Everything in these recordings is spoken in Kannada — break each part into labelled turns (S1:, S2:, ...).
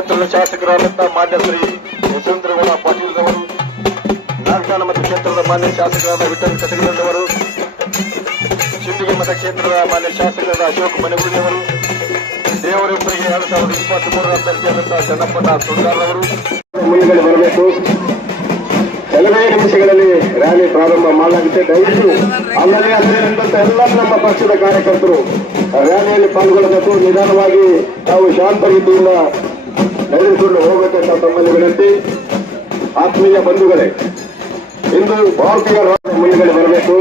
S1: ಮಾನ್ಯ ಶಾಸಕರಾದಂತಹ ಮಾನ್ಯ ಶ್ರೀ ಯಶವಂತರಗೌಡ ಪಾಟೀಲ್ ಅವರು ನಾಲ್ಕಾನ ಮತಕ್ಷೇತ್ರದ ಮಾನ್ಯ ಶಾಸಕರಾದ ವಿಠಲ್ ಅವರು ಶಿಂದಿಗೆ ಮತಕ್ಷೇತ್ರದ ಮಾನ್ಯ ಶಾಸಕರಾದ ಅಶೋಕ್ ಮನಗೂರಿಯವರು ದೇವರೊಬ್ಬರಿಗೆ ಎರಡು ಸಾವಿರದ ಇಪ್ಪತ್ತ್ ಮೂರರ ಅಭ್ಯರ್ಥಿಯಾದಂತಹ ಚನ್ನಪ್ಪನ ಸುಂದಾರವರು ಮುಂದೆ ಬರಬೇಕು ಕೆಲವೇ ನಿಮಿಷಗಳಲ್ಲಿ ರ್ಯಾಲಿ ಪ್ರಾರಂಭ ಮಾಡಲಾಗುತ್ತೆ. ದಯವಿಟ್ಟು ಅಲ್ಲದೆ ಅಲ್ಲಿರುವಂತಹ ಎಲ್ಲ ನಮ್ಮ ಪಕ್ಷದ ಕಾರ್ಯಕರ್ತರು ರ್ಯಾಲಿಯಲ್ಲಿ ಪಾಲ್ಗೊಳ್ಳಬೇಕು. ನಿಧಾನವಾಗಿ ತಾವು ಶಾಂತ ರೀತಿಯಿಂದ ನಡೆದುಕೊಂಡು ಹೋಗಬೇಕಂತ ತಮ್ಮಲ್ಲಿ ವಿನಂತಿ. ಆತ್ಮೀಯ ಬಂಧುಗಳೇ, ಇಂದು ಭಾರತೀಯ ಮುಂದುಗಡೆ ಬರಬೇಕು.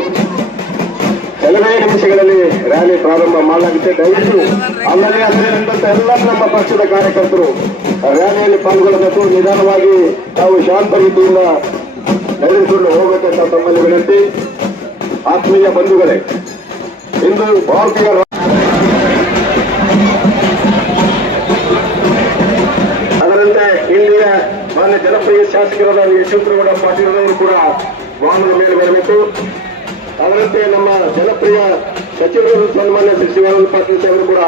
S1: ಕೆಲವೇ ನಿಮಿಷಗಳಲ್ಲಿ ರ್ಯಾಲಿ ಪ್ರಾರಂಭ ಮಾಡಲಾಗುತ್ತೆ. ದಯವಿಟ್ಟು ಅಲ್ಲದೆ ನಿಂತ ಎಲ್ಲ ನಮ್ಮ ಪಕ್ಷದ ಕಾರ್ಯಕರ್ತರು ರ್ಯಾಲಿಯಲ್ಲಿ ಪಾಲ್ಗೊಳ್ಳಬೇಕು. ನಿಧಾನವಾಗಿ ತಾವು ಶಾಂತ ರೀತಿಯಿಂದ ನಡೆದುಕೊಂಡು ಹೋಗಬೇಕಂತ ತಮ್ಮಲ್ಲಿ ವಿನಂತಿ. ಆತ್ಮೀಯ ಬಂಧುಗಳೇ, ಇಂದು ಭಾರತೀಯ ಮಾನ್ಯ ಜನಪ್ರಿಯ ಶಾಸಕರಾದ ಯಶವಂತರಗೌಡ ಪಾಟೀಲ್ ಅವರು ಕೂಡ ವಾಹನದ ಮೇಲೆ ಬರಬೇಕು. ಅದರಂತೆ ನಮ್ಮ ಜನಪ್ರಿಯ ಸಚಿವರು ಸನ್ಮಾನ್ಯ ಶ್ರೀ ಶಿವಾನಂದ ಪಾಟೀಲ್ ಅವರು ಕೂಡ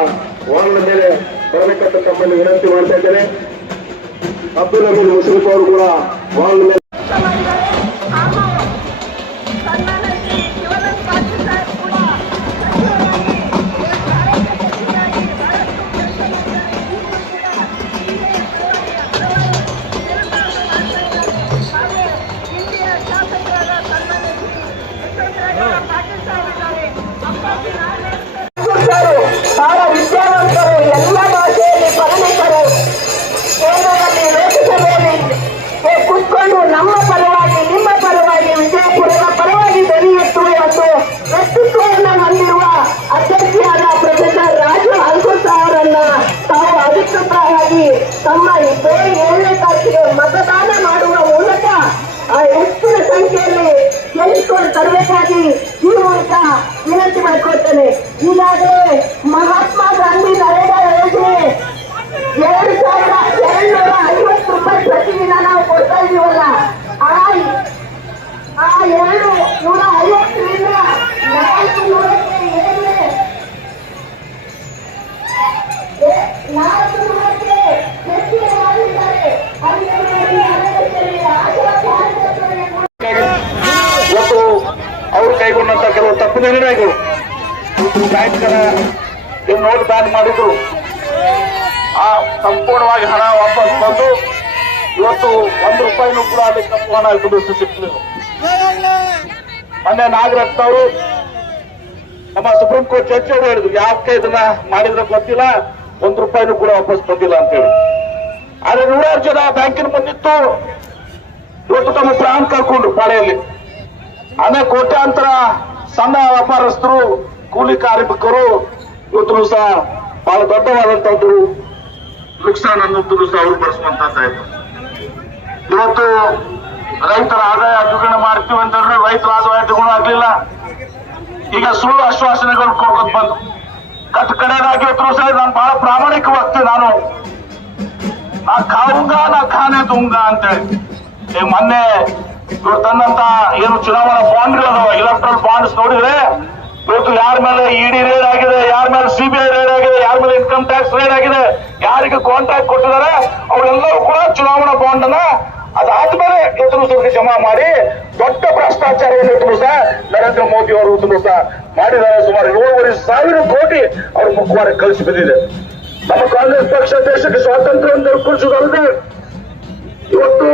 S1: ವಾಹನದ ಮೇಲೆ ಬರಬೇಕಂತ ತಮ್ಮಲ್ಲಿ ವಿನಂತಿ ಮಾಡ್ತಾ ಇದ್ದೇನೆ. ಅಬ್ದುಲ್ ಅಮೀನ್ ಮುಸ್ಲಿಫ್ ಅವರು ಕೂಡ ವಾಹನದ ಮೇಲೆ
S2: ತಮ್ಮ ಮೂರನೇ ತಾರೀಕಿಗೆ ಮತದಾನ ಮಾಡುವ ಮೂಲಕ ಹೆಚ್ಚಿನ ಸಂಖ್ಯೆಯಲ್ಲಿ ಗೆಲ್ಲಿಸಿಕೊಂಡು ತರಬೇಕಾಗಿ ಈ ಮೂಲಕ ವಿನಂತಿ ಮಾಡಿಕೊಳ್ತೇನೆ. ಈಗಾಗಲೇ ಮಹಾತ್ಮ ಗಾಂಧಿ ನರೇಗಾ ಯೋಜನೆ ಎರಡು ಸಾವಿರ ಎರಡ್ನೂರ ಐವತ್ತು ರೂಪಾಯಿ ಪ್ರತಿದಿನ ನಾವು ಕೊಡ್ತಾ ಇದೀವಲ್ಲ. ಆ ಎರಡು ನೂರ ಐವತ್ತರಿಂದ ನಾಲ್ಕು ನೂರಕ್ಕೆ ನಾಲ್ಕು ನೂರಕ್ಕೆ ಹೆಚ್ಚಿಗೆ ಮಾಡಿದ್ದಾರೆ ಅಂಗನವಾಡಿ ಅನಾಥಾಶ್ರಮ, ಆಶಾ ಕಾರ್ಯಕರ್ತರಿಗೆ ಕೂಡ
S1: ಇವತ್ತು ಅವರು ಕೈಗೊಂಡಂತ ಕೆಲವು ತಪ್ಪು ನಿರ್ಣಯಗಳು ಬ್ಯಾಂಕ್ಗಳ ನೋಟ್ ಬ್ಯಾನ್ ಮಾಡಿದ್ರು. ಆ ಸಂಪೂರ್ಣವಾಗಿ ಹಣ ವಾಪಸ್ ಬಂದು ಇವತ್ತು ಒಂದು ರೂಪಾಯಿನೂ ಕೂಡ ಅದಕ್ಕೆ ಹಣ ಕುದಿಸಿ ಸಿಕ್ಕಲಿಲ್ಲ ಮೊನ್ನೆ ನಾಗರತ್ನ ಅವರು ನಮ್ಮ ಸುಪ್ರೀಂ ಕೋರ್ಟ್ ಜಡ್ಜ್ ಅವರು ಹೇಳಿದ್ರು, ಯಾಕೆ ಇದನ್ನ ಮಾಡಿದ್ರೆ ಗೊತ್ತಿಲ್ಲ, ಒಂದು ರೂಪಾಯಿನೂ ಕೂಡ ವಾಪಸ್ ಬಂದಿಲ್ಲ ಅಂತ ಹೇಳಿ ಆದ್ರೆ ನೂರಾರು ಜನ ಬ್ಯಾಂಕಿನ ಮುಂದಿತ್ತು. ಇವತ್ತು ತಮ್ಮ ಪ್ರಾಣ ಕಳ್ಕೊಂಡ್ರು ಪಾಳೆಯಲ್ಲಿ. ಆಮೇಲೆ ಕೋಟ್ಯಾಂತರ ಸಣ್ಣ ವ್ಯಾಪಾರಸ್ಥರು, ಕೂಲಿ ಕಾರ್ಮಿಕರು ಇವತ್ತು ಸಹ ಬಹಳ ದೊಡ್ಡವಾದಂತದ್ದು ನುಕ್ಸಾನನ್ನು ಸಹ ಅವರು ಭರಿಸುವಂತದ್ದಾಯ್ತು ಇವತ್ತು ರೈತರ ಆದಾಯ ದ್ವಿಗುಣ ಮಾಡ್ತೀವಿ ಅಂತಂದ್ರೆ ರೈತರ ಆದಾಯ ದ್ವಿಗುಣ ಆಗ್ಲಿಲ್ಲ. ಈಗ ಸುಳ್ಳು ಆಶ್ವಾಸನೆಗಳು ಕೊಡ್ಕೊತ್ ಬಂದು. ಕಟ್ ಕಡೆಯದಾಗಿ ಇವತ್ತು ಸಹ ನಾನು ಬಹಳ ಪ್ರಾಮಾಣಿಕವಾಗ್ತೀನಿ ನಾನು. ನಾ ಕಾಂಗ ನಾ ಖಾನೆ ದುಂಗ ಅಂತೇಳಿ. ಮೊನ್ನೆ ಇವ್ರು ತನ್ನಂತ ಏನು ಚುನಾವಣಾ ಬಾಂಡ್ಗಳದಾವ ಇಲೆಕ್ಟ್ರಲ್ ಬಾಂಡ್ಸ್ ನೋಡಿದ್ರೆ ಇವತ್ತು ಯಾರ ಮೇಲೆ ಇಡಿ ರೇಡ್ ಆಗಿದೆ, ಯಾರ ಮೇಲೆ ಸಿಬಿಐ ರೇಡ್ ಆಗಿದೆ, ಯಾರ ಮೇಲೆ ಇನ್ಕಮ್ ಟ್ಯಾಕ್ಸ್ ರೇಡ್ ಆಗಿದೆ, ಯಾರಿಗೆ ಕಾಂಟ್ರಾಕ್ಟ್ ಕೊಟ್ಟಿದ್ದಾರೆ, ಅವರೆಲ್ಲರೂ ಕೂಡ ಚುನಾವಣಾ ಬಾಂಡ್ ಅನ್ನ ಎದುರು ಸಹ ಜಮಾ ಮಾಡಿ ದೊಡ್ಡ ಭ್ರಷ್ಟಾಚಾರವನ್ನು ಇವತ್ತು ಸಹ ನರೇಂದ್ರ ಮೋದಿ ಅವರು ಸಹ ಮಾಡಿದ್ದಾರೆ. ಸುಮಾರು ಏಳುವರೆ ಸಾವಿರ ಕೋಟಿ ಅವ್ರ ಮುಖವಾರ ಕಳಿಸಿ ಬಂದಿದೆ. ನಮ್ಮ ಕಾಂಗ್ರೆಸ್ ಪಕ್ಷ ದೇಶಕ್ಕೆ ಸ್ವಾತಂತ್ರ್ಯವನ್ನು ಕುರಿಸುವುದಲ್ಲದೆ ಇವತ್ತು